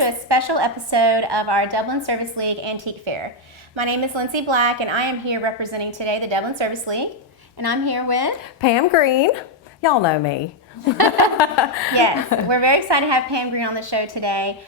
to a special episode of our Dublin Service League Antique Fair. My name is Lindsay Black and I am here representing today the Dublin Service League. And I'm here with Pam Green. Y'all know me. Yes, we're very excited to have Pam Green on the show today.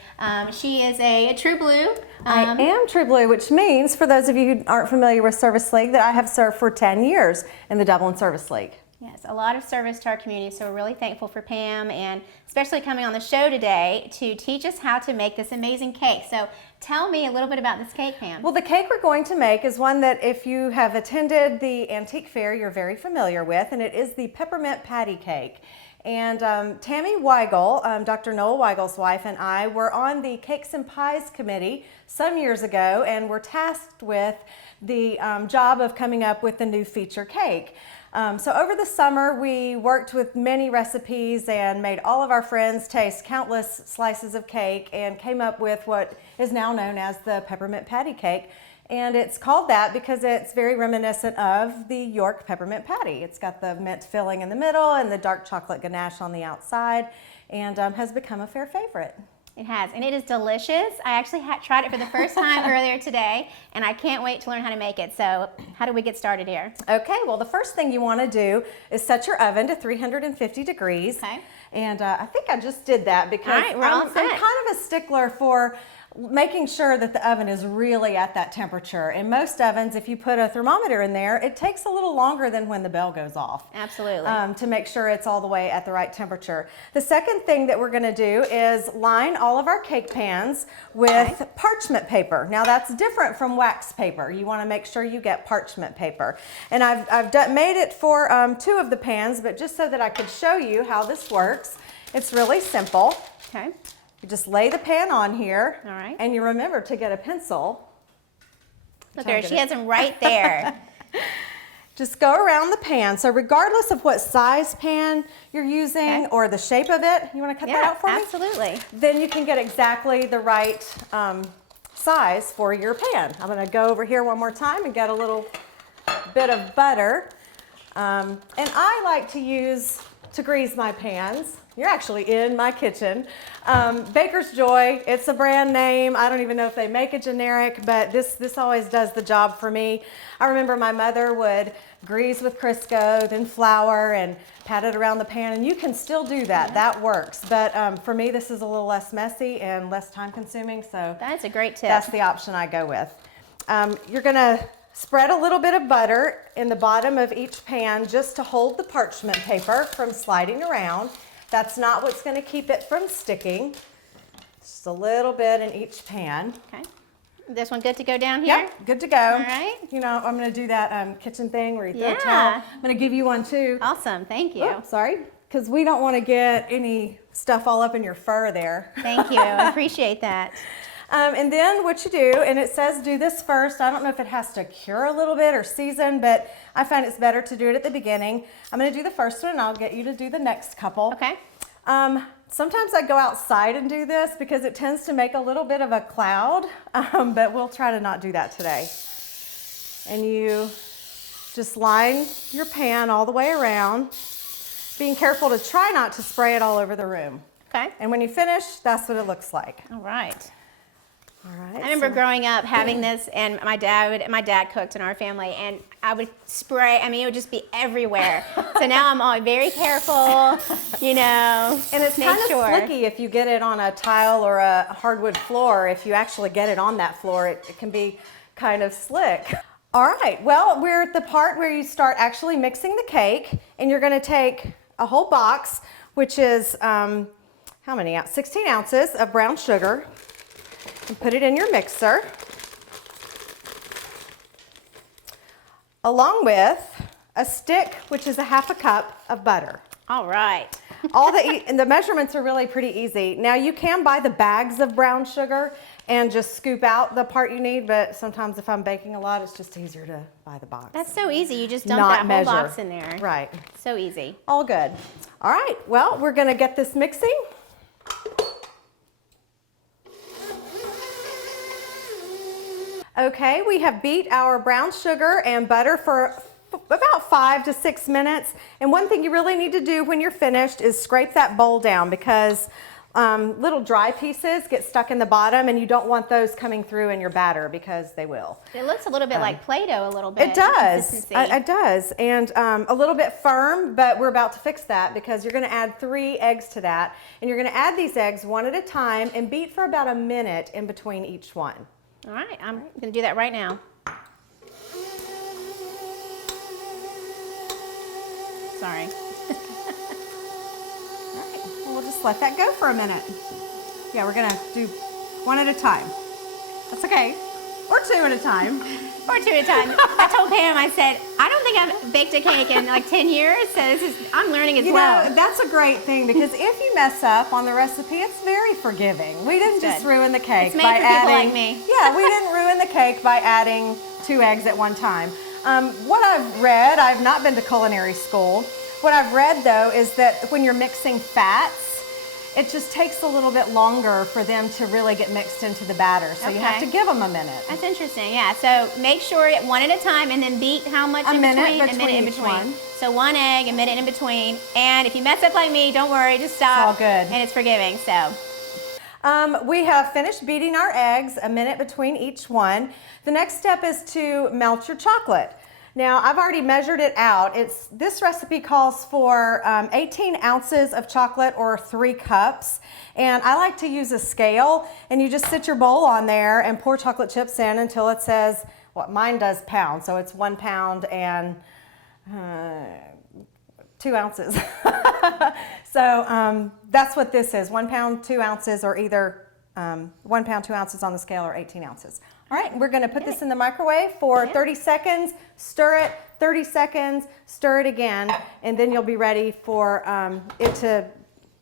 She is a True Blue. I am True Blue, which means, for those of you who aren't familiar with Service League, that I have served for 10 years in the Dublin Service League. Yes, a lot of service to our community, so we're really thankful for Pam and especially coming on the show today to teach us how to make this amazing cake. So tell me a little bit about this cake, Pam. Well, the cake we're going to make is one that if you have attended the antique fair, you're very familiar with, and it is the Peppermint patty cake. And Tammy Weigel, Dr. Noel Weigel's wife, and I were on the Cakes and Pies committee some years ago and were tasked with the job of coming up with the new feature cake. So over the summer, we worked with many recipes and made all of our friends taste countless slices of cake and came up with what is now known as the Peppermint patty cake. And it's called that because it's very reminiscent of the York peppermint patty. It's got the mint filling in the middle and the dark chocolate ganache on the outside, and has become a fair favorite. It has, and it is delicious. I actually tried it for the first time earlier today, and I can't wait to learn how to make it. So how do we get started here? Okay, well, the first thing you want to do is set your oven to 350 degrees. Okay. And I think I just did that because I'm kind of a stickler for making sure that the oven is really at that temperature. In most ovens, if you put a thermometer in there, it takes a little longer than when the bell goes off. Absolutely. To make sure it's all the way at the right temperature. The second thing that we're going to do is line all of our cake pans with parchment paper. Now that's different from wax paper. You want to make sure you get parchment paper. And I've made it for 2 of the pans, but just so that I could show you how this works, it's really simple. Okay. You just lay the pan on here, all right, and you remember to get a pencil. Look there, she has them right there. Just go around the pan. So regardless of what size pan you're using or the shape of it, you want to cut that out for me? Absolutely. Then you can get exactly the right size for your pan. I'm going to go over here one more time and get a little bit of butter. And I like to grease my pans. You're actually in my kitchen. Baker's Joy, it's a brand name. I don't even know if they make a generic, but this always does the job for me. I remember my mother would grease with Crisco, then flour, and pat it around the pan, and you can still do that. That works. But for me, this is a little less messy and less time consuming, so that's a great tip. That's the option I go with. You're gonna spread a little bit of butter in the bottom of each pan just to hold the parchment paper from sliding around. That's not what's going to keep it from sticking. Just a little bit in each pan. Okay. This one good to go down here? Yep, good to go. All right. You know, I'm going to do that kitchen thing where you throw a towel. I'm going to give you one too. Awesome, thank you. Oh, sorry, because we don't want to get any stuff all up in your fur there. Thank you, I appreciate that. And then what you do, and it says do this first. I don't know if it has to cure a little bit or season, but I find it's better to do it at the beginning. I'm going to do the first one, and I'll get you to do the next couple. Okay. Sometimes I go outside and do this because it tends to make a little bit of a cloud, but we'll try to not do that today. And you just line your pan all the way around, being careful to try not to spray it all over the room. Okay. And when you finish, that's what it looks like. All right. All right. I remember growing up having this, and my dad cooked in our family, and I would spray, I mean, it would just be everywhere. So now I'm all very careful, you know. And it's kind of slicky if you get it on a tile or a hardwood floor. If you actually get it on that floor, it can be kind of slick. All right, well, we're at the part where you start actually mixing the cake, and you're going to take a whole box, which is, how many? 16 ounces of brown sugar. And put it in your mixer, along with a stick, which is a ½ a cup of butter. All right. And the measurements are really pretty easy. Now you can buy the bags of brown sugar and just scoop out the part you need, but sometimes if I'm baking a lot, it's just easier to buy the box. That's so easy. You just dump that whole box in there. Right. So easy. All good. All right, well, we're gonna get this mixing. Okay, we have beat our brown sugar and butter for about 5 to 6 minutes. And one thing you really need to do when you're finished is scrape that bowl down, because little dry pieces get stuck in the bottom, and you don't want those coming through in your batter because they will. It looks a little bit like Play-Doh, a little bit. It does. Consistency. It does, and a little bit firm, but we're about to fix that because you're going to add 3 eggs to that, and you're going to add these eggs one at a time and beat for about a minute in between each one. All right, I'm going to do that right now. Sorry. We'll just let that go for a minute. Yeah, we're gonna do one at a time. That's okay. Or 2 at a time. Or 2 at a time. I told Pam, I said, I don't think I've baked a cake in like 10 years, so I'm learning as well. You know, that's a great thing because if you mess up on the recipe, it's very forgiving. We didn't just ruin the cake it's made by for adding. people like me. Yeah, we didn't ruin the cake by adding 2 eggs at one time. What I've read, I've not been to culinary school. What I've read though is that when you're mixing fats, it just takes a little bit longer for them to really get mixed into the batter. So you have to give them a minute. That's interesting, yeah. So make sure it one at a time and then beat how much in between? A minute in between. One. So 1 egg, a minute in between. And if you mess up like me, don't worry, just stop. It's all good. And it's forgiving, so. We have finished beating our eggs, a minute between each one. The next step is to melt your chocolate. Now, I've already measured it out. This recipe calls for 18 ounces of chocolate or 3 cups. And I like to use a scale, and you just sit your bowl on there and pour chocolate chips in until it says, well, mine does pound, so it's 1 pound and 2 ounces. So that's what this is, 1 pound, 2 ounces, or either 1 pound, 2 ounces on the scale or 18 ounces. All right, we're gonna put this in the microwave for 30 seconds, stir it, 30 seconds, stir it again, and then you'll be ready for it to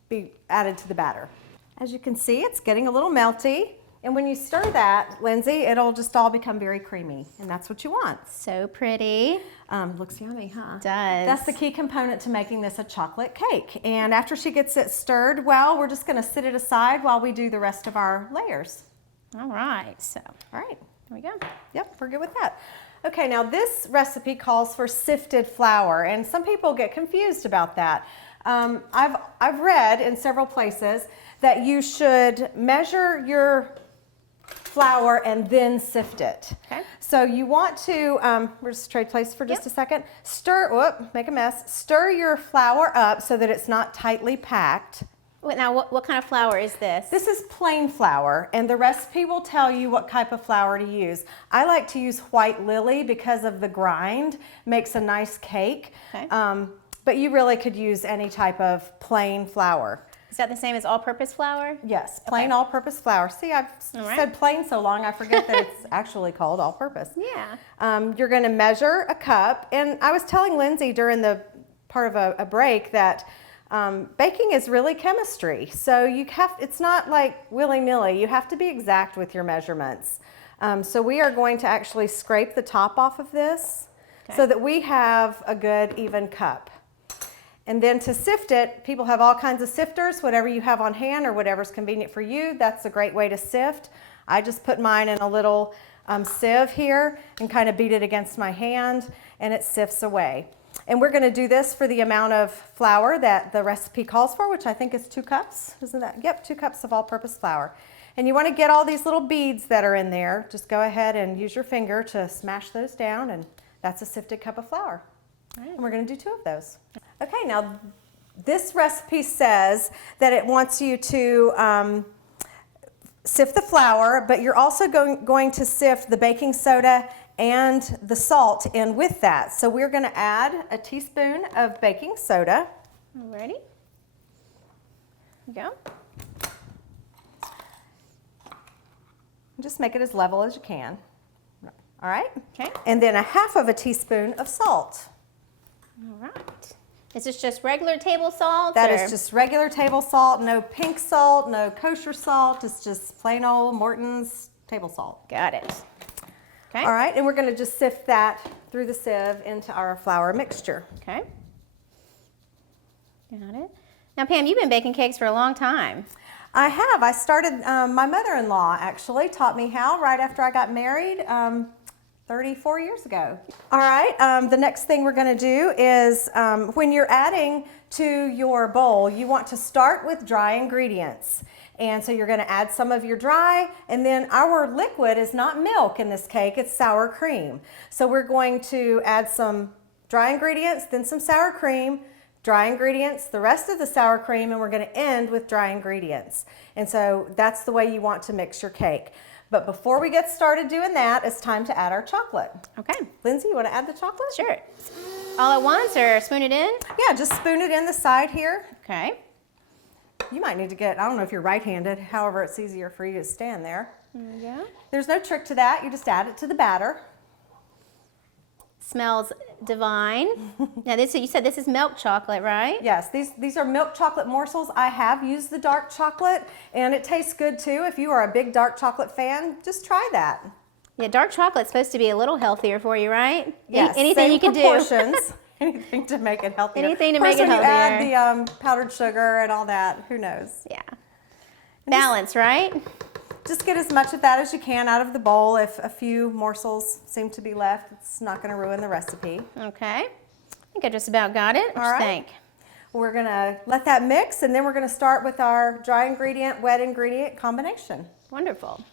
be added to the batter. As you can see, it's getting a little melty, and when you stir that, Lindsay, it'll just all become very creamy, and that's what you want. So pretty. Looks yummy, huh? Does. That's the key component to making this a chocolate cake. And after she gets it stirred well, we're just gonna sit it aside while we do the rest of our layers. All right, so. All right. There we go. Yep, we're good with that. Okay, now this recipe calls for sifted flour, and some people get confused about that. I've read in several places that you should measure your flour and then sift it. Okay. So you want to, we'll just trade place for just a second. Make a mess. Stir your flour up so that it's not tightly packed. Wait, now what kind of flour is this? This is plain flour, and the recipe will tell you what type of flour to use. I like to use white lily because of the grind, makes a nice cake. Okay. But you really could use any type of plain flour. Is that the same as all-purpose flour? Yes, plain all-purpose flour. See, I've said plain so long I forget that it's actually called all-purpose. Yeah. You're going to measure a cup, and I was telling Lindsay during the part of a break that baking is really chemistry. So it's not like willy-nilly. You have to be exact with your measurements. So we are going to actually scrape the top off of this so that we have a good even cup. And then to sift it, people have all kinds of sifters, whatever you have on hand or whatever's convenient for you. That's a great way to sift. I just put mine in a little sieve here and kind of beat it against my hand, and it sifts away. And we're going to do this for the amount of flour that the recipe calls for, which I think is 2 cups. Isn't that? Yep, 2 cups of all-purpose flour. And you want to get all these little beads that are in there. Just go ahead and use your finger to smash those down, and that's a sifted cup of flour. All right. And we're going to do 2 of those. Okay, now this recipe says that it wants you to sift the flour, but you're also going to sift the baking soda and the salt in with that. So we're going to add a teaspoon of baking soda. Ready? Go. Just make it as level as you can. All right? Okay. And then a half of a teaspoon of salt. All right. Is this just regular table salt? That is just regular table salt, no pink salt, no kosher salt. It's just plain old Morton's table salt. Got it. Okay. All right, and we're going to just sift that through the sieve into our flour mixture. Okay. Got it. Now, Pam, you've been baking cakes for a long time. I have. I started, my mother-in-law actually taught me how right after I got married 34 years ago. All right, the next thing we're going to do is when you're adding to your bowl, you want to start with dry ingredients. And so you're going to add some of your dry, and then our liquid is not milk in this cake, it's sour cream. So we're going to add some dry ingredients, then some sour cream, dry ingredients, the rest of the sour cream, and we're going to end with dry ingredients. And so that's the way you want to mix your cake. But before we get started doing that, it's time to add our chocolate. Okay. Lindsay, you want to add the chocolate? Sure. All at once or spoon it in? Yeah, just spoon it in the side here. Okay. You might need to get, I don't know if you're right-handed, however it's easier for you to stand there. There you go. There's no trick to that, you just add it to the batter. Smells divine. Now this, you said this is milk chocolate, right? Yes, these are milk chocolate morsels. I have used the dark chocolate and it tastes good too. If you are a big dark chocolate fan, just try that. Yeah, dark chocolate's supposed to be a little healthier for you, right? Yes, anything same you can proportions. Anything to make it healthier. Anything to of course, make it when healthier. you add the powdered sugar and all that, who knows? Yeah. Balance, right? Just get as much of that as you can out of the bowl. If a few morsels seem to be left, it's not going to ruin the recipe. Okay. I think I just about got it. What do you think? We're going to let that mix, and then we're going to start with our dry ingredient, wet ingredient combination. Wonderful.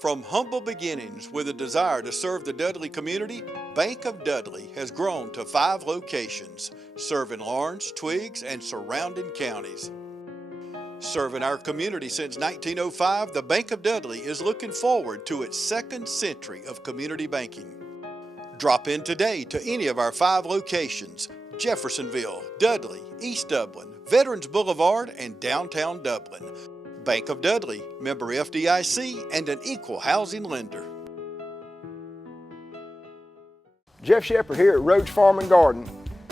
From humble beginnings with a desire to serve the Dudley community, Bank of Dudley has grown to 5 locations, serving Lawrence, Twiggs, and surrounding counties. Serving our community since 1905, the Bank of Dudley is looking forward to its 2nd century of community banking. Drop in today to any of our 5 locations: Jeffersonville, Dudley, East Dublin, Veterans Boulevard, and downtown Dublin. Bank of Dudley, member FDIC, and an equal housing lender. Jeff Shepard here at Roach Farm and Garden.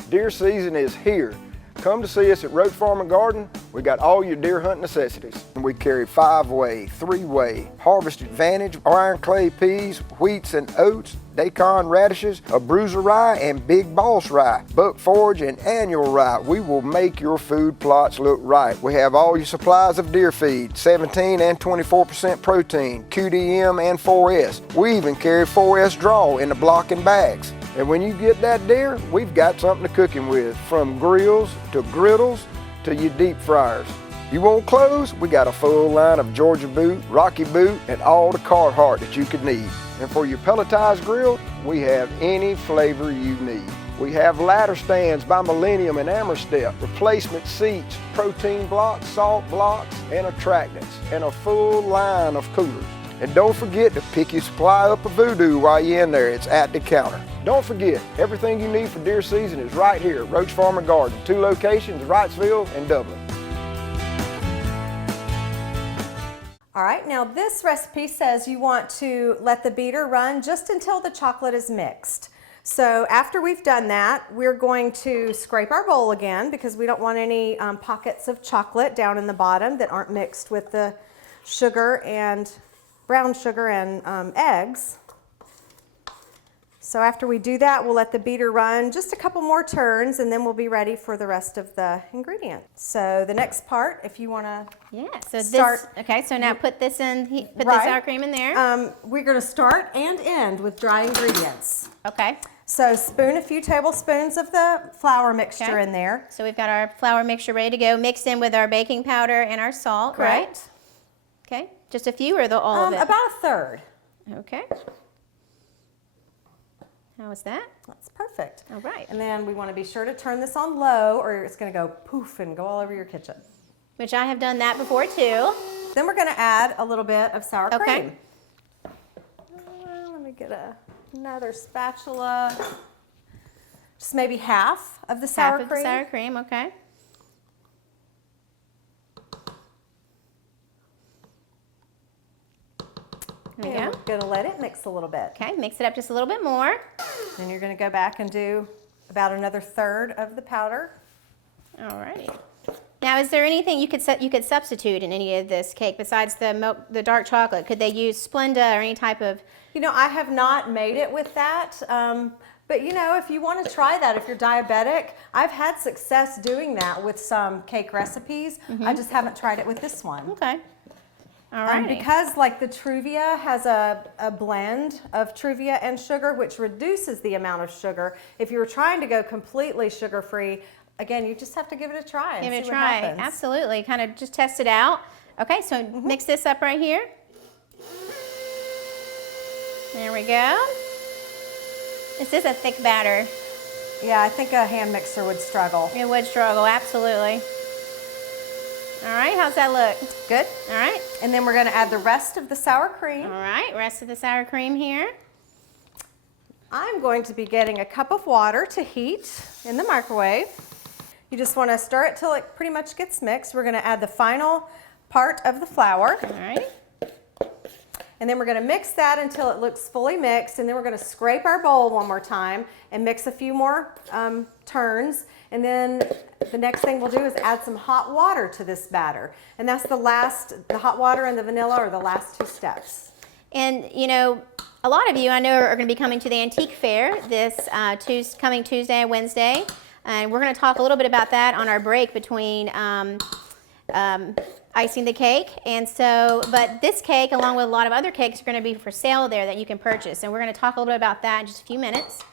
Deer season is here. Come to see us at Roach Farm and Garden. We got all your deer hunt necessities. We carry 5-way, 3-way, Harvest Advantage, iron clay peas, wheats and oats, daikon radishes, a bruiser rye, and big boss rye, buck forage, and annual rye. We will make your food plots look right. We have all your supplies of deer feed, 17 and 24% protein, QDM and 4S. We even carry 4S draw in the blocking bags. And when you get that deer, we've got something to cook him with, from grills to griddles to your deep fryers. You want clothes? We got a full line of Georgia boot, Rocky boot, and all the Carhartt that you could need. And for your pelletized grill, we have any flavor you need. We have ladder stands by Millennium and Amerstep, replacement seats, protein blocks, salt blocks, and attractants, and a full line of coolers. And don't forget to pick your supply up of Voodoo while you're in there. It's at the counter. Don't forget, everything you need for deer season is right here at Roach Farm and Garden. 2 locations, Wrightsville and Dublin. All right, now this recipe says you want to let the beater run just until the chocolate is mixed. So after we've done that, we're going to scrape our bowl again because we don't want any pockets of chocolate down in the bottom that aren't mixed with the sugar and brown sugar and eggs. So after we do that, we'll let the beater run just a couple more turns, and then we'll be ready for the rest of the ingredients. So the next part, if you want to start. Okay, so now put this in, put the sour cream in there. We're going to start and end with dry ingredients. Okay. So spoon a few tablespoons of the flour mixture in there. So we've got our flour mixture ready to go, mixed in with our baking powder and our salt, Correct. right? Okay, just a few or all of it? About a third. Okay. How is that? That's perfect. All right. And then we want to be sure to turn this on low or it's going to go poof and go all over your kitchen. Which I have done that before too. Then we're going to add a little bit of sour cream. Let me get another spatula. Just maybe half of the sour cream. Half of the sour cream, okay. There we go. We're going to let it mix a little bit. Okay, mix it up just a little bit more. Then you're going to go back and do about another third of the powder. All righty. Now, is there anything you could substitute in any of this cake besides the dark chocolate? Could they use Splenda or any type of? You know, I have not made it with that. But you know, if you want to try that, if you're diabetic, I've had success doing that with some cake recipes. I just haven't tried it with this one. Okay. All right. Because like the Truvia has a blend of Truvia and sugar, which reduces the amount of sugar. If you were trying to go completely sugar-free, again, you just have to give it a try and Give it see a what try. happens. Absolutely. Kind of just test it out. Okay, so mix this up right here. There we go. This is a thick batter. Yeah, I think a hand mixer would struggle. It would struggle, absolutely. All right, how's that look? Good. All right. And then we're going to add the rest of the sour cream. All right, rest of the sour cream here. I'm going to be getting a cup of water to heat in the microwave. You just want to stir it till it pretty much gets mixed. We're going to add the final part of the flour. All right. And then we're going to mix that until it looks fully mixed. And then we're going to scrape our bowl one more time and mix a few more turns. And then the next thing we'll do is add some hot water to this batter. And that's the hot water and the vanilla are the last two steps. And you know, a lot of you I know are going to be coming to the Antique Fair this coming Tuesday and Wednesday. And we're going to talk a little bit about that on our break between icing the cake. And so, but this cake, along with a lot of other cakes, are going to be for sale there that you can purchase. And we're going to talk a little bit about that in just a few minutes.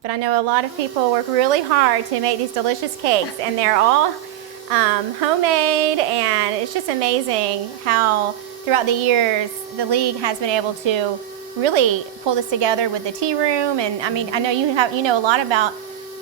But I know a lot of people work really hard to make these delicious cakes, and they're all homemade, and it's just amazing how throughout the years the league has been able to really pull this together with the tea room. And I mean, I know you know a lot about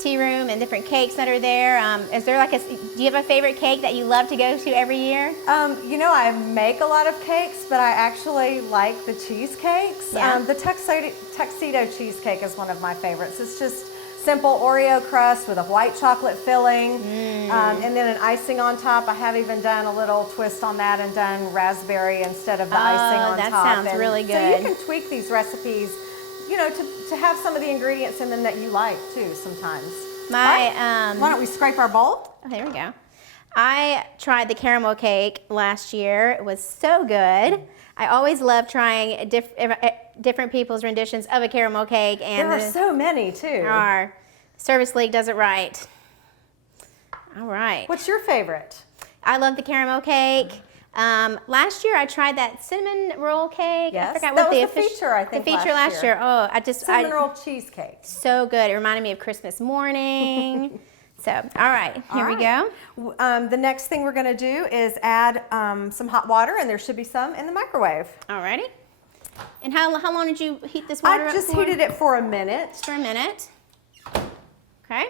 tea room and different cakes that are there. Is there like do you have a favorite cake that you love to go to every year? You know, I make a lot of cakes, but I actually like the cheesecakes. Yeah. The tuxedo cheesecake is one of my favorites. It's just simple Oreo crust with a white chocolate filling, and then an icing on top. I have even done a little twist on that and done raspberry instead of the icing on that top. sounds And really so good. you can tweak these recipes, you know, to have some of the ingredients in them that you like too sometimes. Why don't we scrape our bowl? Oh, there we go. I tried the caramel cake last year. It was so good. I always love trying different people's renditions of a caramel cake. And There are so many too. There are. Service League does it right. All right. What's your favorite? I love the caramel cake. Last year I tried that cinnamon roll cake. Yes, I forgot that what was the feature, I think, The feature last year. Oh, Cinnamon roll cheesecake. So good. It reminded me of Christmas morning. So, all right, here we go. The next thing we're going to do is add some hot water, and there should be some in the microwave. All righty. And how long did you heat this water up I just for? heated it for a minute. For a minute. Okay.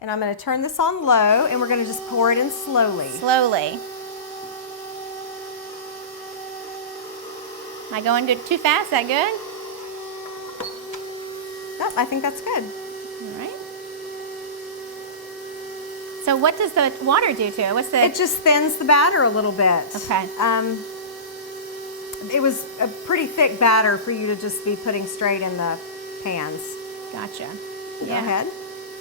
And I'm going to turn this on low, and we're going to just pour it in slowly. Slowly. Am I going good, too fast? Is that good? Nope, I think that's good. All right. So what does the water do to it? What's the? It just thins the batter a little bit. Okay. It was a pretty thick batter for you to just be putting straight in the pans. Gotcha. Go ahead.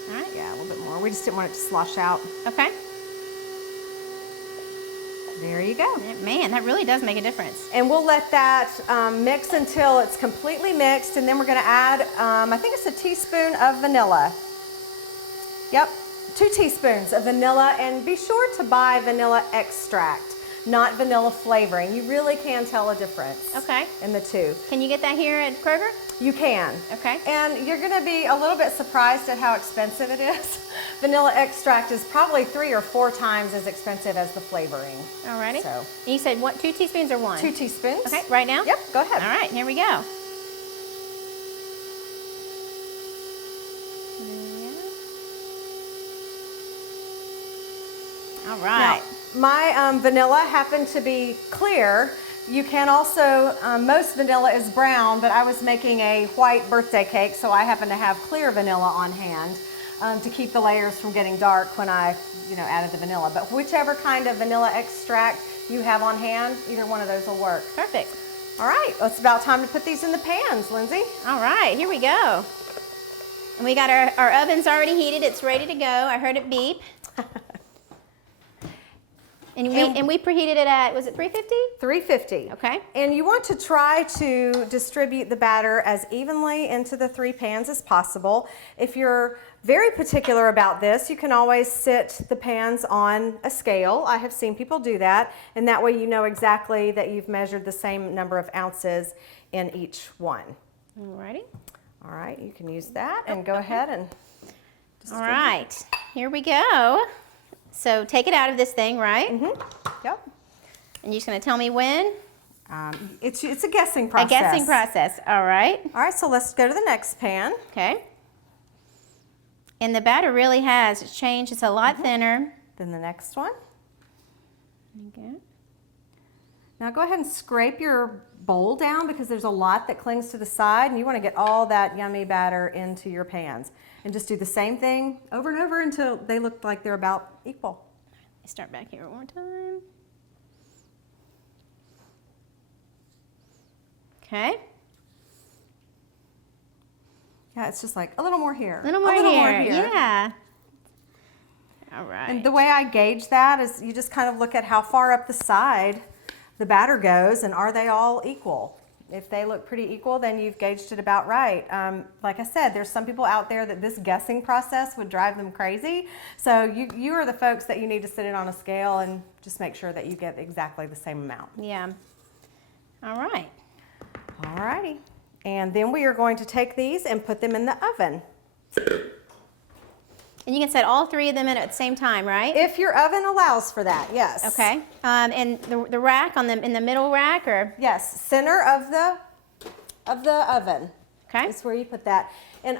All right. Yeah, a little bit more. We just didn't want it to slosh out. Okay. There you go. Man, that really does make a difference. And we'll let that mix until it's completely mixed, and then we're going to add, I think it's a teaspoon of vanilla. Yep, 2 teaspoons of vanilla, and be sure to buy vanilla extract, not vanilla flavoring. You really can tell a difference in the two. Can you get that here at Kroger? You can. Okay. And you're going to be a little bit surprised at how expensive it is. Vanilla extract is probably 3 or 4 times as expensive as the flavoring. Alrighty. So. And you said what? 2 teaspoons or 1? 2 teaspoons. Okay. Right now? Yep. Go ahead. All right. Here we go. All right. Now, my vanilla happened to be clear. You can also, most vanilla is brown, but I was making a white birthday cake, so I happen to have clear vanilla on hand to keep the layers from getting dark when I, added the vanilla. But whichever kind of vanilla extract you have on hand, either one of those will work. Perfect. All right, well, it's about time to put these in the pans, Lindsay. All right, here we go. And we got our ovens already heated. It's ready to go. I heard it beep. And we preheated it at, was it 350? 350. Okay. And you want to try to distribute the batter as evenly into the 3 pans as possible. If you're very particular about this, you can always sit the pans on a scale. I have seen people do that, and that way you know exactly that you've measured the same number of ounces in each one. Alrighty. All right, you can use that and go ahead and All right, here we go. So take it out of this thing, right? Yep. And you're just gonna tell me when? It's a guessing process. A guessing process, all right. All right, so let's go to the next pan. Okay. And the batter really has changed. It's a lot thinner. Then the next one. Okay. Now go ahead and scrape your bowl down because there's a lot that clings to the side and you want to get all that yummy batter into your pans. And just do the same thing over and over until they look like they're about equal. Let me start back here one more time. Okay. Yeah, it's just like a little more here. A little more here. Yeah. All right. And the way I gauge that is you just kind of look at how far up the side the batter goes and are they all equal. If they look pretty equal, then you've gauged it about right. Like I said, there's some people out there that this guessing process would drive them crazy. So you are the folks that you need to sit it on a scale and just make sure that you get exactly the same amount. Yeah. All right. All righty. And then we are going to take these and put them in the oven. And you can set all 3 of them in at the same time, right? If your oven allows for that, yes. Okay. And the rack in the middle rack, or? Yes, center of the oven. Okay. Is where you put that. And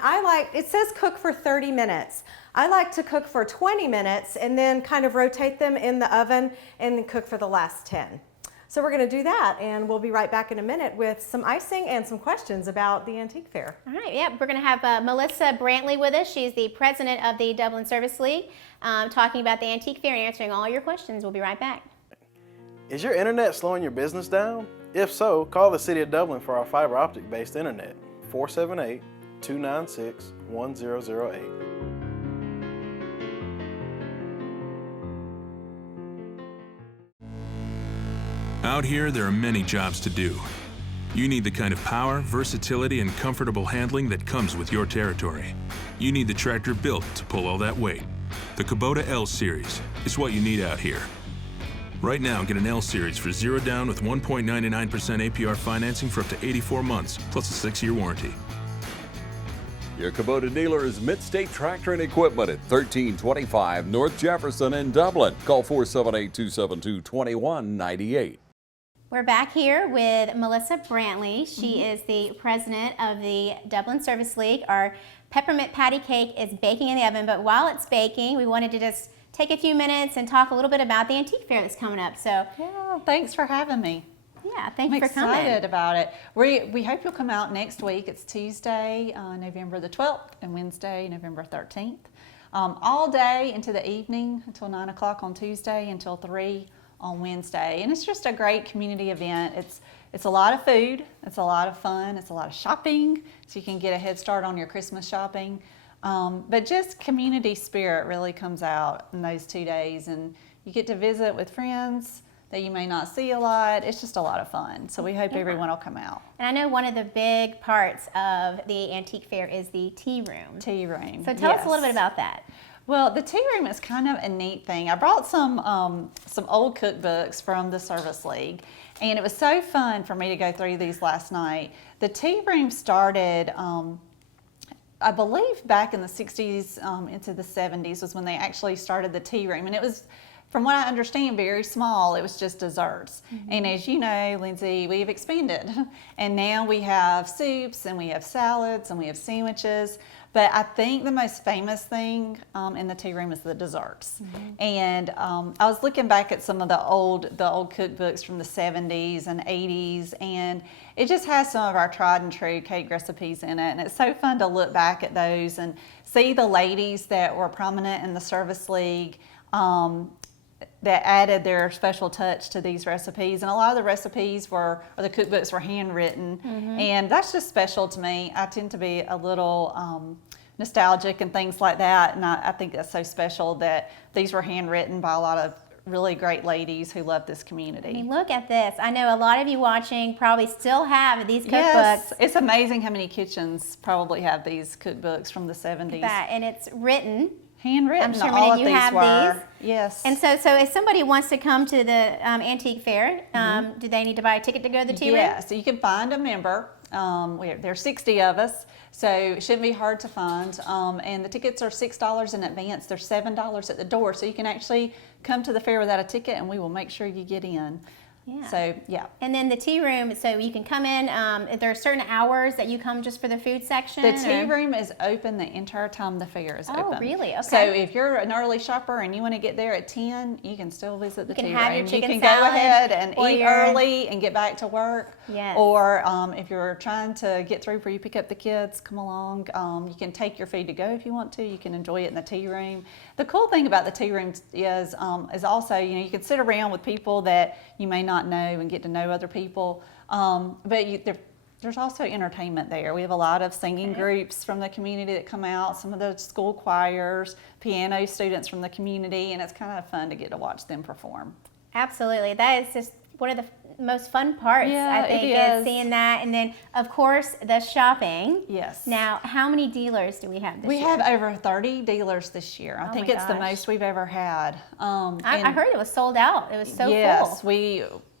it says cook for 30 minutes. I like to cook for 20 minutes and then kind of rotate them in the oven and then cook for the last 10. So we're going to do that, and we'll be right back in a minute with some icing and some questions about the antique fair. All right, yeah, we're going to have Melissa Brantley with us. She's the president of the Dublin Service League, talking about the antique fair and answering all your questions. We'll be right back. Is your internet slowing your business down? If so, call the City of Dublin for our fiber optic based internet, 478-296-1008. Out here, there are many jobs to do. You need the kind of power, versatility, and comfortable handling that comes with your territory. You need the tractor built to pull all that weight. The Kubota L Series is what you need out here. Right now, get an L Series for 0 down with 1.99% APR financing for up to 84 months, plus a 6-year warranty. Your Kubota dealer is Mid-State Tractor and Equipment at 1325 North Jefferson in Dublin. Call 478-272-2198. We're back here with Melissa Brantley. She is the president of the Dublin Service League. Our peppermint patty cake is baking in the oven, but while it's baking, we wanted to just take a few minutes and talk a little bit about the antique fair that's coming up. So, yeah, thanks for having me. Yeah, thank you for coming. I'm excited about it. We hope you'll come out next week. It's Tuesday, November the 12th, and Wednesday, November 13th. All day into the evening until 9 o'clock on Tuesday until 3 on Wednesday. And it's just a great community event. It's a lot of food, it's a lot of fun, it's a lot of shopping, so you can get a head start on your Christmas shopping. But just community spirit really comes out in those 2 days, and you get to visit with friends that you may not see a lot. It's just a lot of fun. So we hope everyone will come out. And I know one of the big parts of the antique fair is the tea room. Tea room. So tell us a little bit about that. Well, the tea room is kind of a neat thing. I brought some old cookbooks from the Service League, and it was so fun for me to go through these last night. The tea room started, I believe, back in the 60s into the 70s was when they actually started the tea room, and it was, from what I understand, very small. It was just desserts. Mm-hmm. And as you know, Lindsay, we've expanded. And now we have soups, and we have salads, and we have sandwiches. But I think the most famous thing in the tea room is the desserts. Mm-hmm. And I was looking back at some of the old cookbooks from the 70s and 80s, and it just has some of our tried and true cake recipes in it. And it's so fun to look back at those and see the ladies that were prominent in the Service League that added their special touch to these recipes. And a lot of the recipes or the cookbooks were handwritten. Mm-hmm. And that's just special to me. I tend to be a little nostalgic and things like that. And I think that's so special that these were handwritten by a lot of really great ladies who love this community. I mean, look at this. I know a lot of you watching probably still have these cookbooks. Yes, it's amazing how many kitchens probably have these cookbooks from the 70s. And it's written. Handwritten. I'm sure all many of of you these have were. these. Yes. And so if somebody wants to come to the antique fair, do they need to buy a ticket to go to the tea room? Yeah, so you can find a member. There's 60 of us, so it shouldn't be hard to find. And the tickets are $6 in advance. They're $7 at the door, so you can actually come to the fair without a ticket, and we will make sure you get in. Yeah. So, yeah. And then the tea room, so you can come in, there are certain hours that you come just for the food section? The tea room is open the entire time the fair is open. Oh, really? Okay. So if you're an early shopper and you want to get there at 10, you can still visit the tea room. You can have your chicken You can salad go ahead and or eat early and get back to work. Yes. Or if you're trying to get through before you pick up the kids, come along. You can take your food to go if you want to. You can enjoy it in the tea room. The cool thing about the tea room is also, you can sit around with people that you may not know and get to know other people. There's also entertainment there. We have a lot of singing groups from the community that come out, some of the school choirs, piano students from the community, and it's kind of fun to get to watch them perform. Absolutely. That is just one of the most fun parts, Yeah, I think, it is is. seeing that. And then, of course, the shopping. Yes. Now, how many dealers do we have this We year? have over 30 dealers this year. I Oh think my it's the gosh. most we've ever had. I heard it was sold out. It was so yes, full.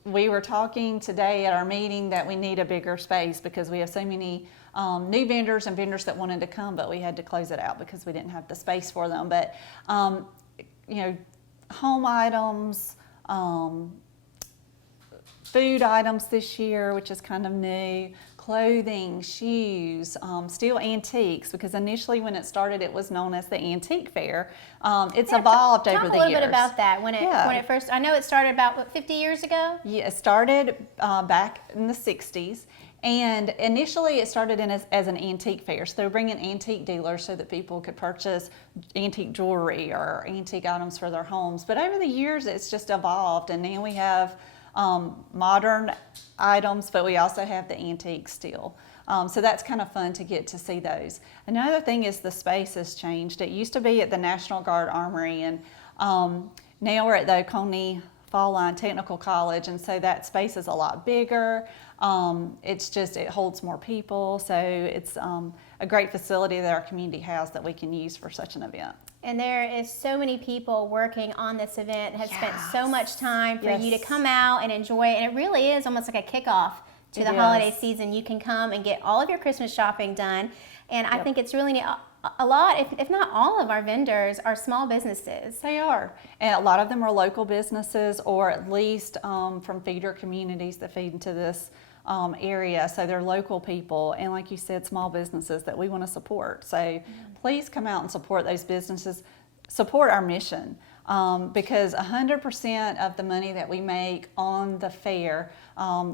we were talking today at our meeting that we need a bigger space because we have so many new vendors and vendors that wanted to come, but we had to close it out because we didn't have the space for them. But home items, food items this year, which is kind of new, clothing, shoes, still antiques, because initially when it started it was known as the Antique Fair. It's evolved over the years. Talk a little bit about that. When it first, I know it started about 50 years ago? Yeah, it started back in the 60s. And initially it started as an antique fair. So they were bringing antique dealers so that people could purchase antique jewelry or antique items for their homes. But over the years it's just evolved, and now we have modern items, but we also have the antiques still. So that's kind of fun to get to see those. Another thing is the space has changed. It used to be at the National Guard Armory, and now we're at the Oconee Fall Line Technical College, and so that space is a lot bigger. It holds more people, so it's a great facility that our community has that we can use for such an event. And there is so many people working on this event, have spent so much time for you to come out and enjoy it. And it really is almost like a kickoff to the holiday season. You can come and get all of your Christmas shopping done. And I think it's really neat. A lot, if not all of our vendors are small businesses. They are. And a lot of them are local businesses, or at least from feeder communities that feed into this area. So they're local people, and like you said, small businesses that we want to support. So please come out and support those businesses, support our mission, because 100% of the money that we make on the fair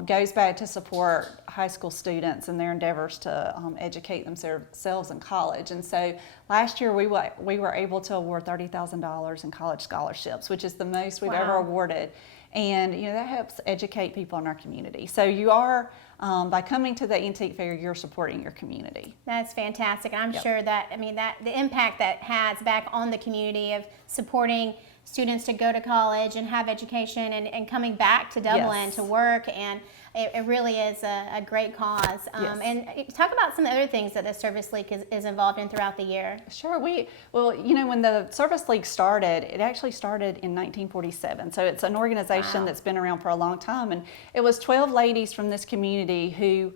goes back to support high school students and their endeavors to educate themselves in college. And so last year we were able to award $30,000 in college scholarships, which is the most we've ever awarded. And that helps educate people in our community. So you are, by coming to the Antique Fair, you're supporting your community. That's fantastic. And I'm sure that, the impact that has back on the community of supporting students to go to college and have education and coming back to Dublin to work, and it really is a great cause. And talk about some other things that the Service League is involved in throughout the year. Sure. When the Service League started, it actually started in 1947. So it's an organization that's been around for a long time. And it was 12 ladies from this community who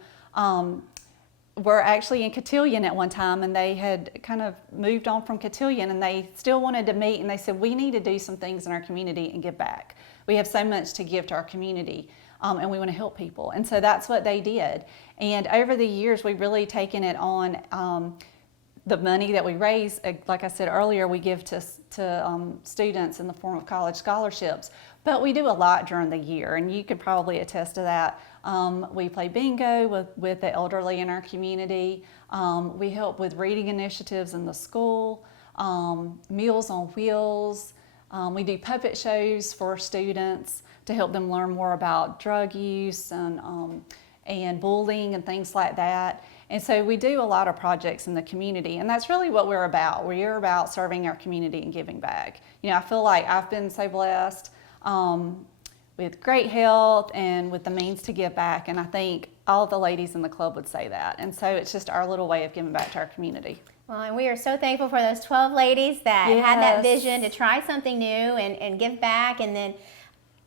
were actually in Cotillion at one time, and they had kind of moved on from Cotillion, and they still wanted to meet, and they said, we need to do some things in our community and give back. We have so much to give to our community. And we want to help people. And so that's what they did. And over the years, we've really taken it on the money that we raise. Like I said earlier, we give to students in the form of college scholarships. But we do a lot during the year, and you could probably attest to that. We play bingo with the elderly in our community. We help with reading initiatives in the school, Meals on Wheels. We do puppet shows for students to help them learn more about drug use and bullying and things like that. And so we do a lot of projects in the community, and that's really what we're about. We're about serving our community and giving back. I feel like I've been so blessed with great health and with the means to give back. And I think all of the ladies in the club would say that. And so it's just our little way of giving back to our community. Well, and we are so thankful for those 12 ladies that had that Yes. vision to try something new and give back. And then,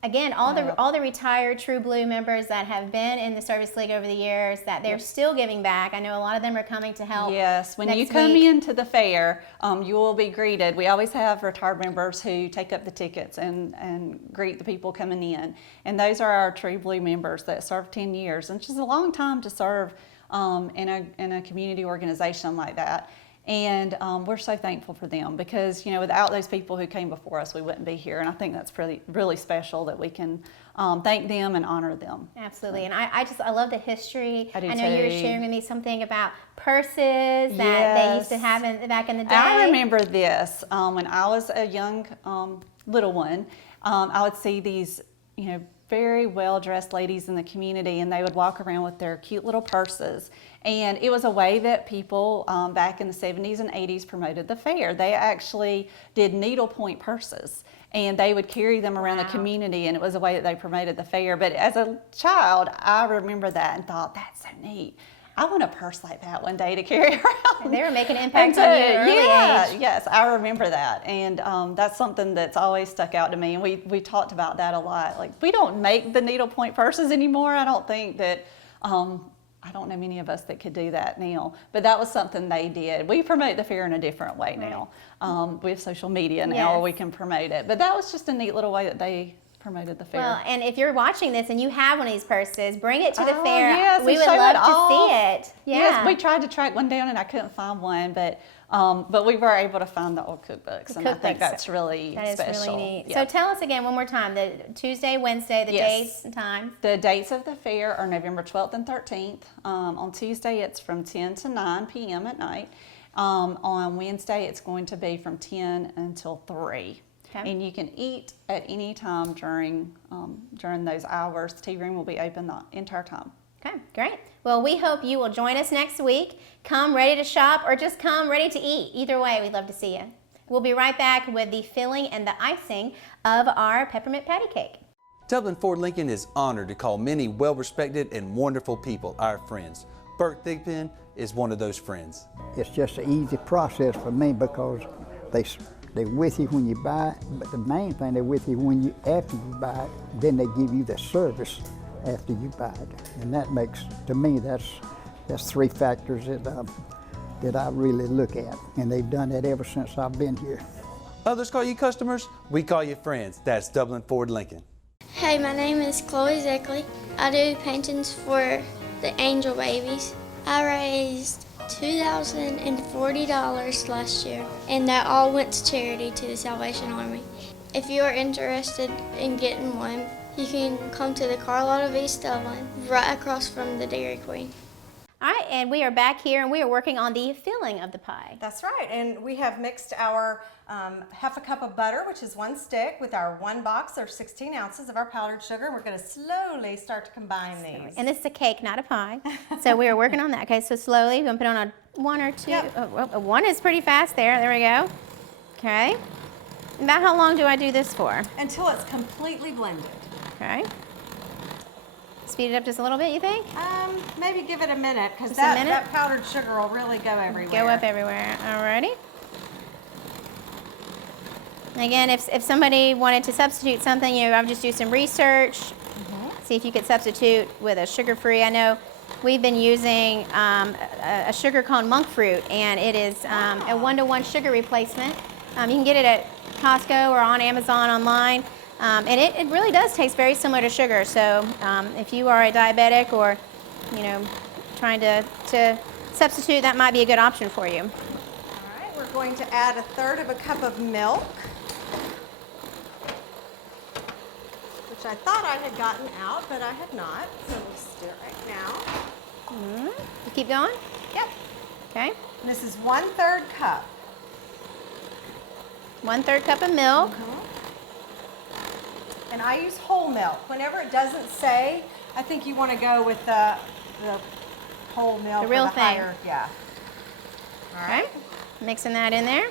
again, all the retired True Blue members that have been in the Service League over the years, that they're still giving back. I know a lot of them are coming to help. Yes, when you next come week. into the fair, you will be greeted. We always have retired members who take up the tickets and greet the people coming in. And those are our True Blue members that serve 10 years, which is a long time to serve in a community organization like that. And we're so thankful for them because, you know, without those people who came before us, we wouldn't be here. And I think that's really special that we can thank them and honor them. Absolutely, and I love the history. I do know you were too. sharing with me something about purses that they used to have back in the day. I remember this when I was a young little one. I would see these, you know, very well-dressed ladies in the community, and they would walk around with their cute little purses. And it was a way that people back in the 70s and 80s promoted the fair. They actually did needlepoint purses, and they would carry them around the community, and it was a way that they promoted the fair. But as a child, I remember that and thought, that's so neat. I want a purse like that one day to carry around. And they were making an impact on you at an early age. Yes, I remember that. And that's something that's always stuck out to me. And we talked about that a lot. Like, we don't make the needlepoint purses anymore. I don't think that, I don't know many of us that could do that now. But that was something they did. We promote the fair in a different way now. We have social media now where we can promote it. But that was just a neat little way that they promoted the fair. Well, and if you're watching this and you have one of these purses, bring it to the fair. Yes, we would show love it to off. see it. Yeah. Yes, we tried to track one down and I couldn't find one, but we were able to find the old cookbooks, and I think that's really special. That is really neat. Yeah. So tell us again one more time, the Tuesday, Wednesday, the dates and times. The dates of the fair are November 12th and 13th. On Tuesday, it's from 10 to 9 p.m. at night. On Wednesday, it's going to be from 10 until 3. Okay. And you can eat at any time during those hours. The tea room will be open the entire time. Okay, great. Well, we hope you will join us next week. Come ready to shop or just come ready to eat. Either way, we'd love to see you. We'll be right back with the filling and the icing of our peppermint patty cake. Dublin Ford Lincoln is honored to call many well-respected and wonderful people our friends. Bert Thigpen is one of those friends. It's just an easy process for me because they're with you when you buy it, but the main thing, they're with you after you buy it. Then they give you the service after you buy it, and that makes, to me, that's 3 factors that I really look at, and they've done that ever since I've been here. Others call you customers, we call you friends. That's Dublin Ford Lincoln. Hey, my name is Chloe Zeckley. I do paintings for the Angel Babies. I raised $2,040 last year, and that all went to charity to the Salvation Army. If you are interested in getting one, you can come to the Car Lot of East Dublin, right across from the Dairy Queen. All right, and we are back here and we are working on the filling of the pie. That's right, and we have mixed our half a cup of butter, which is 1 stick, with our 1 box or 16 ounces of our powdered sugar. We're going to slowly start to combine these. And this is a cake, not a pie. So we are working on that. Okay, so slowly, we're going to put on a 1 or 2. Yep. Oh, 1 is pretty fast there. There we go. Okay. About how long do I do this for? Until it's completely blended. Okay. Speed it up just a little bit, you think? Maybe give it a minute, because Just a minute? that powdered sugar will really go everywhere. Go up everywhere. Alrighty. Again, if somebody wanted to substitute something, I would just do some research. See if you could substitute with a sugar-free. I know we've been using a sugar called monk fruit, and it is a 1-to-1 sugar replacement. You can get it at Costco or on Amazon online. And it really does taste very similar to sugar. So if you are a diabetic or, trying to substitute, that might be a good option for you. All right, we're going to add 1/3 cup of milk, which I thought I had gotten out, but I had not. So we'll stir it right now. You keep going? Yep. Okay. And this is 1/3 cup. 1/3 cup of milk. And I use whole milk. Whenever it doesn't say, I think you want to go with the whole milk. The real or the thing. Higher, yeah. All right. Okay. Mixing that in there.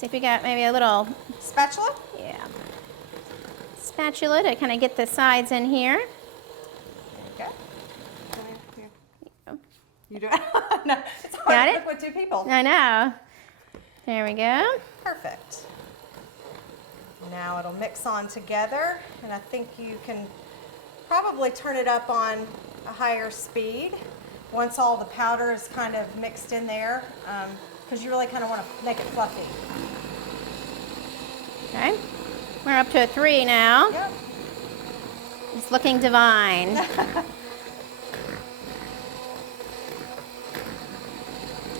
See if we got maybe a little, Spatula? yeah, spatula to kind of get the sides in here. There you go. You do it? No, it's hard Got to it? cook with 2 people. I know. There we go. Perfect. Now it'll mix on together, and I think you can probably turn it up on a higher speed once all the powder is kind of mixed in there, because you really kind of want to make it fluffy. Okay. We're up to a 3 now. Yep. It's looking divine.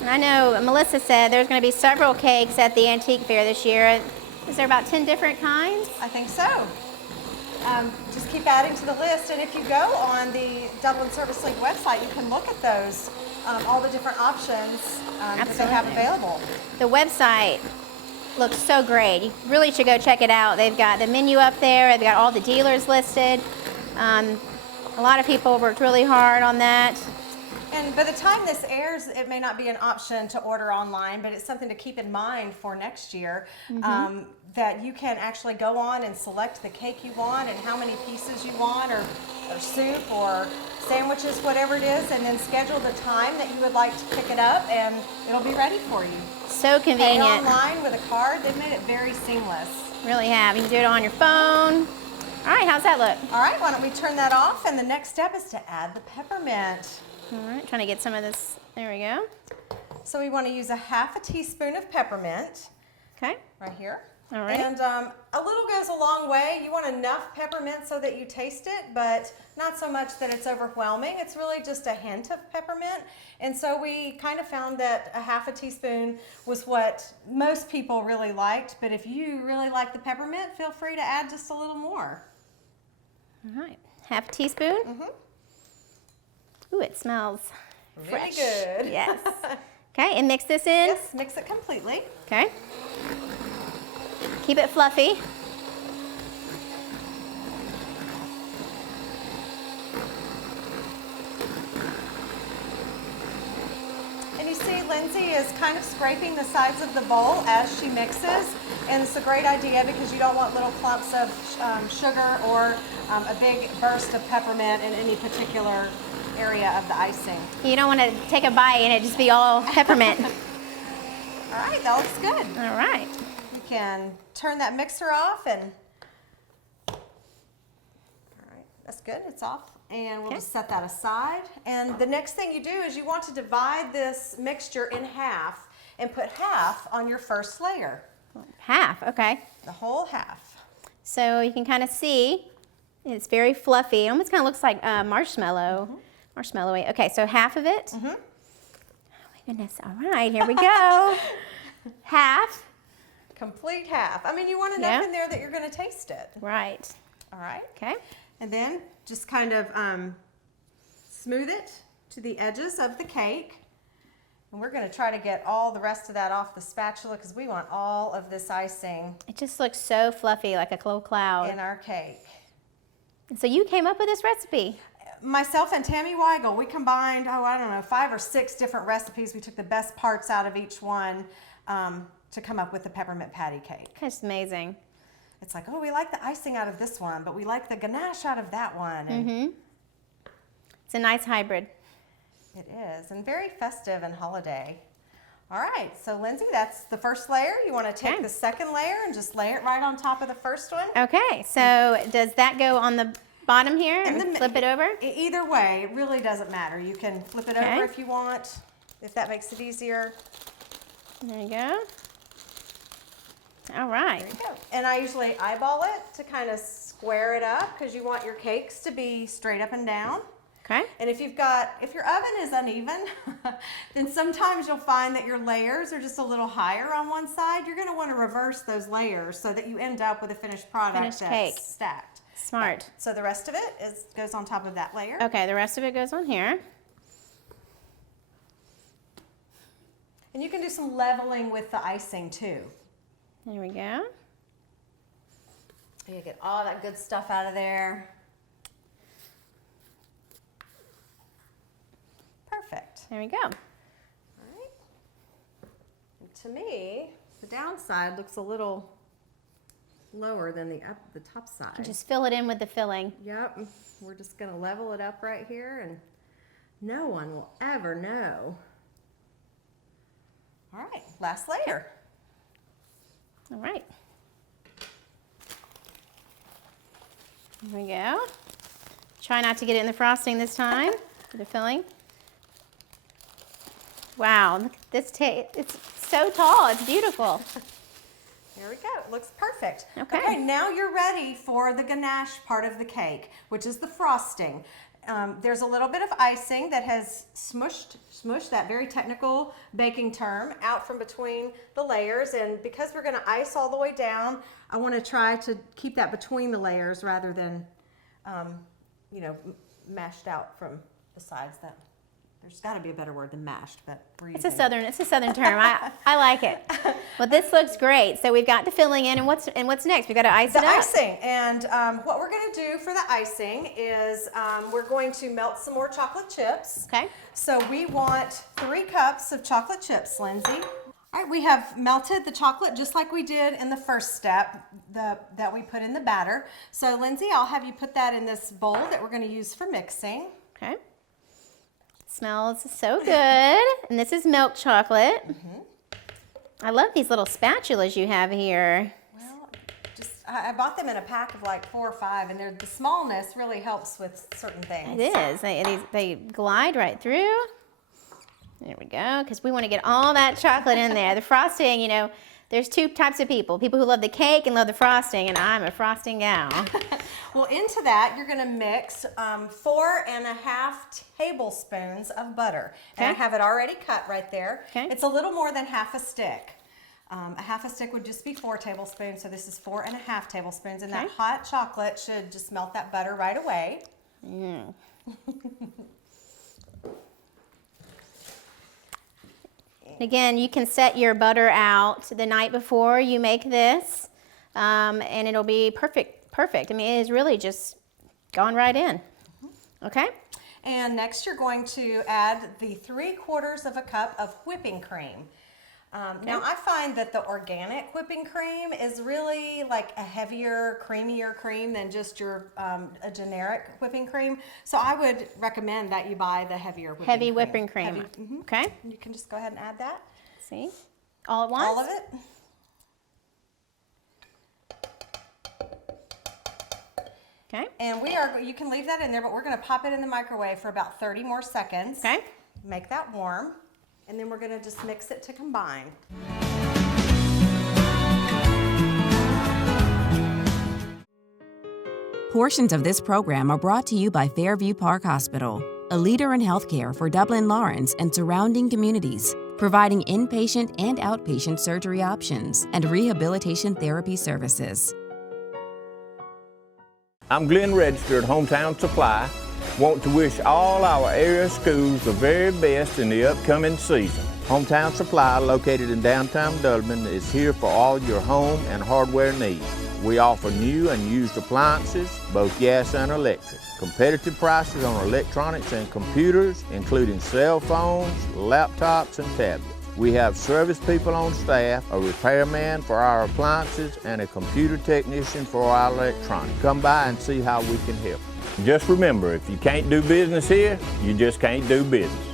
And I know Melissa said there's going to be several cakes at the antique fair this year. Is there about 10 different kinds? I think so. Just keep adding to the list, and if you go on the Dublin Service League website, you can look at those, all the different options that they have Absolutely. available. The website looks so great. You really should go check it out. They've got the menu up there. They've got all the dealers listed. A lot of people worked really hard on that. And by the time this airs, it may not be an option to order online, but it's something to keep in mind for next year, that you can actually go on and select the cake you want and how many pieces you want, or soup or sandwiches, whatever it is, and then schedule the time that you would like to pick it up, and it'll be ready for you. So Pay convenient. online with a card. They've made it very seamless. Really have. You can do it on your phone. All right, how's that look? All right, why don't we turn that off, and the next step is to add the peppermint. All right, trying to get some of this. There we go. So we want to use a half a teaspoon of peppermint. Okay. Right here. All right. And a little goes a long way. You want enough peppermint so that you taste it, but not so much that it's overwhelming. It's really just a hint of peppermint. And so we kind of found that a half a teaspoon was what most people really liked. But if you really like the peppermint, feel free to add just a little more. All right, half a teaspoon. Ooh, it smells Really fresh. good. Yes. Okay, and mix this in. Yes, mix it completely. Okay. Keep it fluffy. And you see Lindsay is kind of scraping the sides of the bowl as she mixes. And it's a great idea because you don't want little clumps of sugar or a big burst of peppermint in any particular area of the icing. You don't want to take a bite and it just be all peppermint. All right, that looks good. All right. You can turn that mixer off, and all right, that's good, it's off. And we'll just set that aside. And the next thing you do is you want to divide this mixture in half and put half on your first layer. Half, okay. The whole half. So you can kind of see it's very fluffy. It almost kind of looks like marshmallow. Marshmallowy. Okay, so half of it. Oh my goodness. All right, here we go. Half. Complete half. I mean, you want enough in there that you're going to taste it. Right. All right. Okay. And then just kind of smooth it to the edges of the cake. And we're going to try to get all the rest of that off the spatula because we want all of this icing It just looks so fluffy, like a little cloud. in our cake. So you came up with this recipe. Myself and Tammy Weigel, we combined, 5 or 6 different recipes. We took the best parts out of each one to come up with the peppermint patty cake. That's amazing. It's like, oh, we like the icing out of this one, but we like the ganache out of that one. And It's a nice hybrid. it is, and very festive and holiday. All right, so Lindsay, that's the first layer. You want to take Okay. the second layer and just lay it right on top of the first one. Okay, so does that go on the bottom here And and the- flip it over? Either way, it really doesn't matter. You can flip it Okay. over if you want, if that makes it easier. There you go. All right. There you go. And I usually eyeball it to kind of square it up because you want your cakes to be straight up and down. Okay. And if your oven is uneven, then sometimes you'll find that your layers are just a little higher on one side. You're going to want to reverse those layers so that you end up with a finished product Finished that's cake. stacked. Smart. So the rest of it goes on top of that layer. Okay, the rest of it goes on here. And you can do some leveling with the icing too. There we go. You get all that good stuff out of there. Perfect. There we go. All right. And to me, The downside looks a little lower than the top side. Just fill it in with the filling. Yep, we're just gonna level it up right here and no one will ever know. All right, last layer. All right. There we go. Try not to get it in the frosting this time for the filling. Wow, look at this it's so tall, it's beautiful. There we go, it looks perfect. Okay. Now you're ready for the ganache part of the cake, which is the frosting. There's a little bit of icing that has smushed that very technical baking term out from between the layers, and because we're gonna ice all the way down, I wanna try to keep that between the layers rather than, you know, mashed out from the sides. There's got to be a better word than mashed, but we're It's a southern term. I like it. Well, this looks great. So we've got the filling in, and what's next? We've got to ice it up. The icing, and what we're going to do for the icing is we're going to melt some more chocolate chips. Okay. So we want 3 cups of chocolate chips, Lindsay. All right, we have melted the chocolate just like we did in the first step that we put in the batter. So Lindsay, I'll have you put that in this bowl that we're going to use for mixing. Okay. Smells so good. And this is milk chocolate. I love these little spatulas you have here. Well, I bought them in a pack of like 4 or 5, and the smallness really helps with certain things. It is. They glide right through. There we go, because we want to get all that chocolate in there. The frosting, you know, there's 2 types of people who love the cake and love the frosting, and I'm a frosting gal. Well, into that, you're going to mix 4½ tablespoons of butter. Okay. And I have it already cut right there. Okay. It's a little more than half a stick. A half a stick would just be 4 tablespoons, so this is 4½ tablespoons, and that hot chocolate should just melt that butter right away. Again, you can set your butter out the night before you make this, and it'll be perfect. I mean, it is really just gone right in. Okay? And next you're going to add the 3/4 cup of whipping cream. Now I find that the organic whipping cream is really like a heavier, creamier cream than just your a generic whipping cream. So I would recommend that you buy the heavier whipping cream. Okay. You can just go ahead and add that. See? All at once? All of it. Okay. And you can leave that in there, but we're going to pop it in the microwave for about 30 more seconds. Okay. Make that warm. And then we're going to just mix it to combine. Portions of this program are brought to you by Fairview Park Hospital, a leader in healthcare for Dublin, Lawrence, and surrounding communities, providing inpatient and outpatient surgery options and rehabilitation therapy services. I'm Glenn Register at Hometown Supply. Want to wish all our area schools the very best in the upcoming season. Hometown Supply, located in downtown Dublin, is here for all your home and hardware needs. We offer new and used appliances, both gas and electric. Competitive prices on electronics and computers, including cell phones, laptops, and tablets. We have service people on staff, a repairman for our appliances, and a computer technician for our electronics. Come by and see how we can help. Just remember, if you can't do business here, you just can't do business.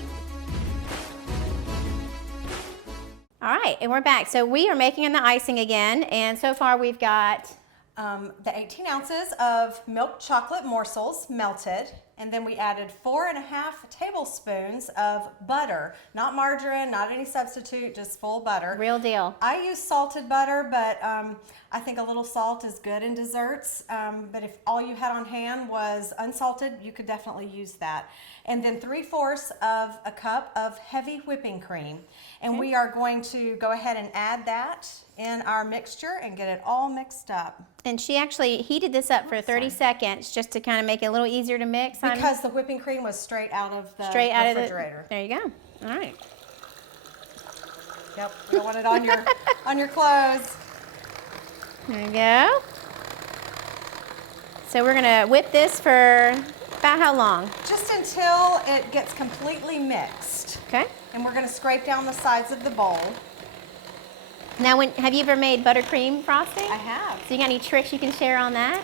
All right, and we're back. So we are making the icing again, and so far we've got the 18 ounces of milk chocolate morsels melted, and then we added 4½ tablespoons of butter, not margarine, not any substitute, just full butter. Real deal. I use salted butter, but I think a little salt is good in desserts, but if all you had on hand was unsalted, you could definitely use that. And then 3/4 of a cup of heavy whipping cream. And we are going to go ahead and add that in our mixture and get it all mixed up. And she actually heated this up for 30 seconds just to kind of make it a little easier to mix. Because the whipping cream was straight out of the refrigerator. There you go. All right. Yep, you don't want it on your on your clothes. There you go. So we're gonna whip this for about how long? Just until it gets completely mixed. Okay. And we're gonna scrape down the sides of the bowl. Now, have you ever made buttercream frosting? I have. So you got any tricks you can share on that?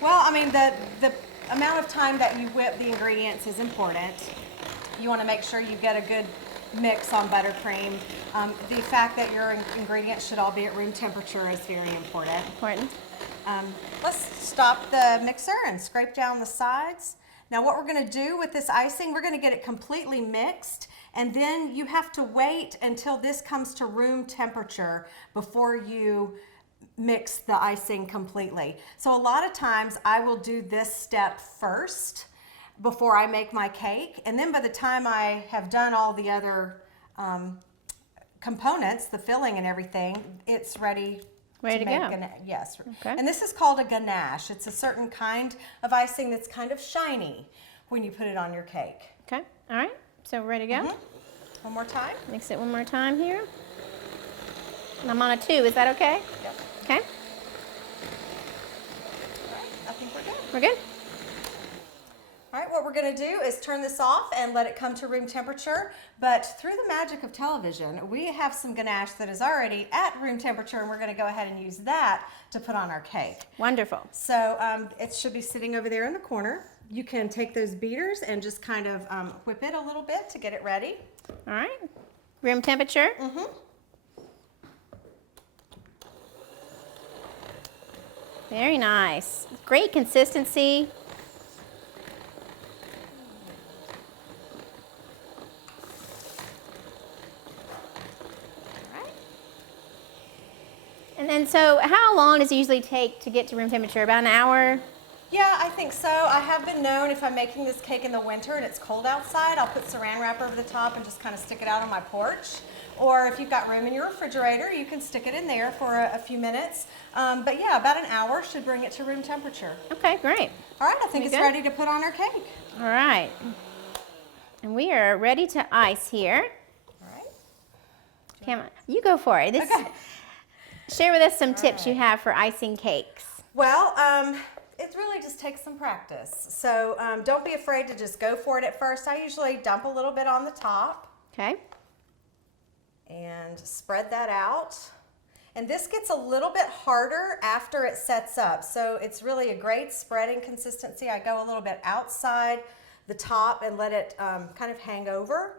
Well, I mean, the amount of time that you whip the ingredients is important. You want to make sure you get a good mix on buttercream. The fact that your ingredients should all be at room temperature is very important. Let's stop the mixer and scrape down the sides. Now what we're going to do with this icing, we're going to get it completely mixed, and then you have to wait until this comes to room temperature before you mix the icing completely. So a lot of times I will do this step first before I make my cake, and then by the time I have done all the other components, the filling and everything, it's ready to go. Yes. Okay. And this is called a ganache. It's a certain kind of icing that's kind of shiny when you put it on your cake. Okay. All right. So we're ready to go? One more time. Mix it one more time here. And I'm on a 2. Is that okay? Yep. Okay. All right. I think we're good. We're good? All right, what we're going to do is turn this off and let it come to room temperature. But through the magic of television, we have some ganache that is already at room temperature, and we're going to go ahead and use that to put on our cake. Wonderful. So it should be sitting over there in the corner. You can take those beaters and just kind of whip it a little bit to get it ready. All right. Room temperature? Very nice. Great consistency. And so how long does it usually take to get to room temperature? About an hour? Yeah, I think so. I have been known, if I'm making this cake in the winter and it's cold outside, I'll put saran wrap over the top and just kind of stick it out on my porch. Or if you've got room in your refrigerator, you can stick it in there for a few minutes. But yeah, about an hour should bring it to room temperature. Okay, great. All right, I think it's ready to put on our cake. All right. And we are ready to ice here. All right. Come on, you go for it. Okay. Share with us some tips you have for icing cakes. Well, it really just takes some practice. So don't be afraid to just go for it at first. I usually dump a little bit on the top. Okay. And spread that out. And this gets a little bit harder after it sets up. So it's really a great spreading consistency. I go a little bit outside the top and let it kind of hang over.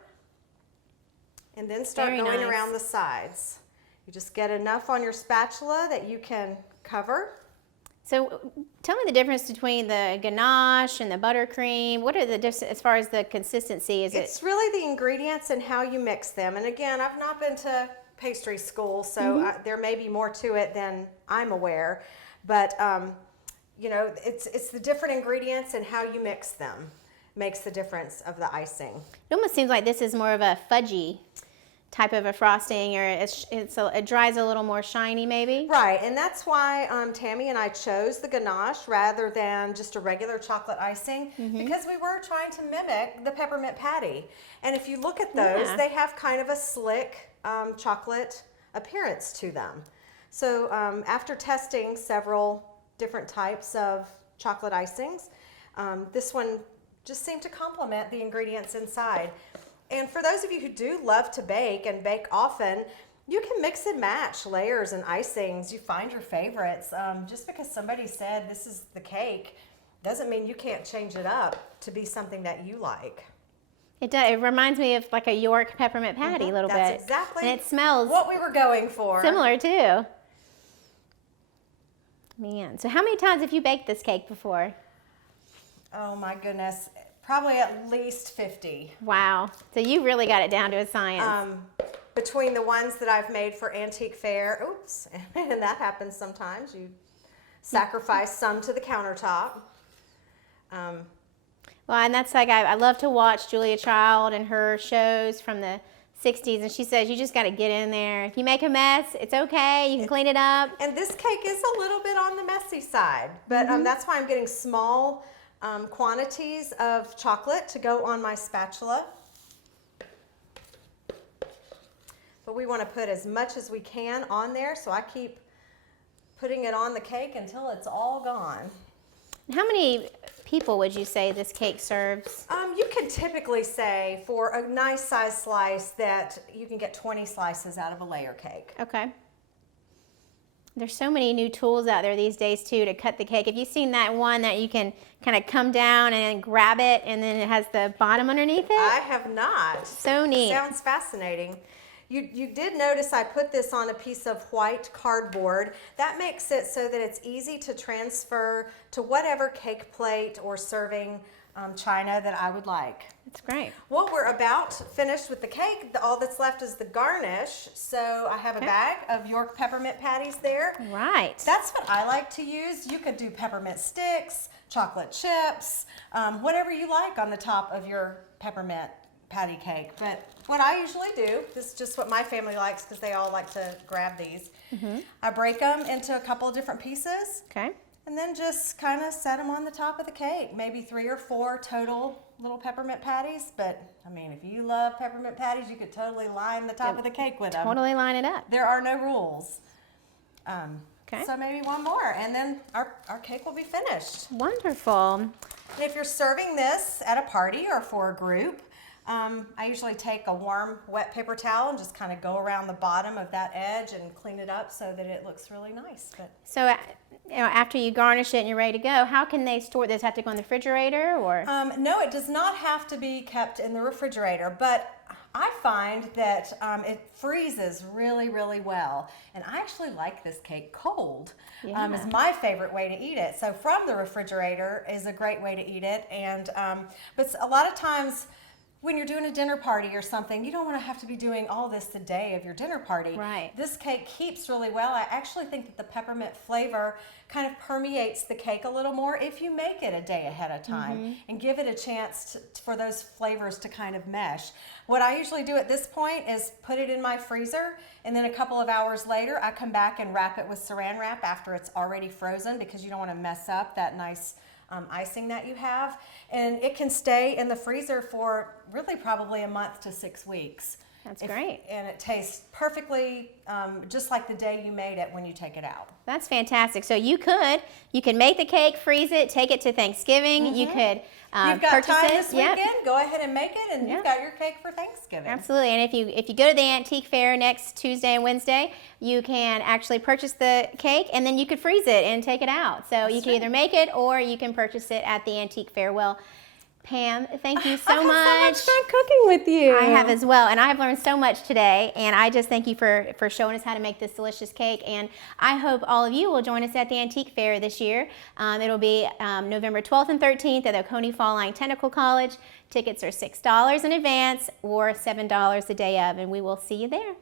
And then start going around the sides. You just get enough on your spatula that you can cover. So tell me the difference between the ganache and the buttercream. What are the differences as far as the consistency? It's really the ingredients and how you mix them. And again, I've not been to pastry school, so there may be more to it than I'm aware. But you know, it's the different ingredients and how you mix them makes the difference of the icing. It almost seems like this is more of a fudgy type of a frosting, or it dries a little more shiny maybe? Right, and that's why Tammy and I chose the ganache rather than just a regular chocolate icing, because we were trying to mimic the peppermint patty. And if you look at those, they have kind of a slick chocolate appearance to them. So after testing several different types of chocolate icings, this one just seemed to complement the ingredients inside. And for those of you who do love to bake and bake often, you can mix and match layers and icings. You find your favorites. Just because somebody said this is the cake doesn't mean you can't change it up to be something that you like. It does. It reminds me of like a York peppermint patty a little bit. That's exactly and it smells what we were going for. Similar too. Man, so how many times have you baked this cake before? Oh my goodness. Probably at least 50. Wow. So you really got it down to a science. Between the ones that I've made for antique fair, oops, and that happens sometimes. You sacrifice some to the countertop. Well, and that's like, I love to watch Julia Child and her shows from the 60s, and she says you just got to get in there. If you make a mess, it's okay. You can clean it up. And this cake is a little bit on the messy side, but that's why I'm getting small quantities of chocolate to go on my spatula. But we want to put as much as we can on there, so I keep putting it on the cake until it's all gone. How many people would you say this cake serves? You can can typically say for a nice size slice that you can get 20 slices out of a layer cake. Okay. There's so many new tools out there these days too to cut the cake. Have you seen that one that you can kind of come down and grab it and then it has the bottom underneath it? I have not. So neat. Sounds fascinating. You did notice I put this on a piece of white cardboard. That makes it so that it's easy to transfer to whatever cake plate or serving china that I would like. That's great. Well, we're about finished with the cake. All that's left is the garnish. So I have a bag of York peppermint patties there. Right. That's what I like to use. You could do peppermint sticks, chocolate chips, whatever you like on the top of your peppermint patty cake. But what I usually do, this is just what my family likes because they all like to grab these. I break them into a couple of different pieces. Okay. And then just kind of set them on the top of the cake. Maybe 3 or 4 total little peppermint patties. But I mean, if you love peppermint patties, you could totally line the top of the cake with them. Totally line it up. There are no rules. Okay. So maybe one more, and then our cake will be finished. Wonderful. And if you're serving this at a party or for a group, I usually take a warm, wet paper towel and just kind of go around the bottom of that edge and clean it up so that it looks really nice. But So after you garnish it and you're ready to go, how can they store this? Have to go in the refrigerator or? No, it does not have to be kept in the refrigerator, but I find that it freezes really, really well. And I actually like this cake cold. Is my favorite way to eat it. So from the refrigerator is a great way to eat it. And but a lot of times, when you're doing a dinner party or something, you don't want to have to be doing all this the day of your dinner party. Right. This cake keeps really well. I actually think that the peppermint flavor kind of permeates the cake a little more if you make it a day ahead of time and give it a chance for those flavors to kind of mesh. What I usually do at this point is put it in my freezer, and then a couple of hours later, I come back and wrap it with saran wrap after it's already frozen because you don't want to mess up that nice icing that you have. And it can stay in the freezer for really probably a month to 6 weeks. That's great. And it tastes perfectly just like the day you made it when you take it out. That's fantastic. So you can make the cake, freeze it, take it to Thanksgiving. You could You've got purchase time it. this weekend, go ahead and make it, and you've got your cake for Thanksgiving. Absolutely. And if you go to the antique fair next Tuesday and Wednesday, you can actually purchase the cake and then you could freeze it and take it out. So you can either make it or you can purchase it at the antique fair. Well, Pam, thank you so much. I've had so much fun cooking with you. I have as well, and I've learned so much today, and I just thank you for showing us how to make this delicious cake, and I hope all of you will join us at the Antique Fair this year. It'll be November 12th and 13th at Oconee Fall Line Technical College. Tickets are $6 in advance or $7 the day of, and we will see you there.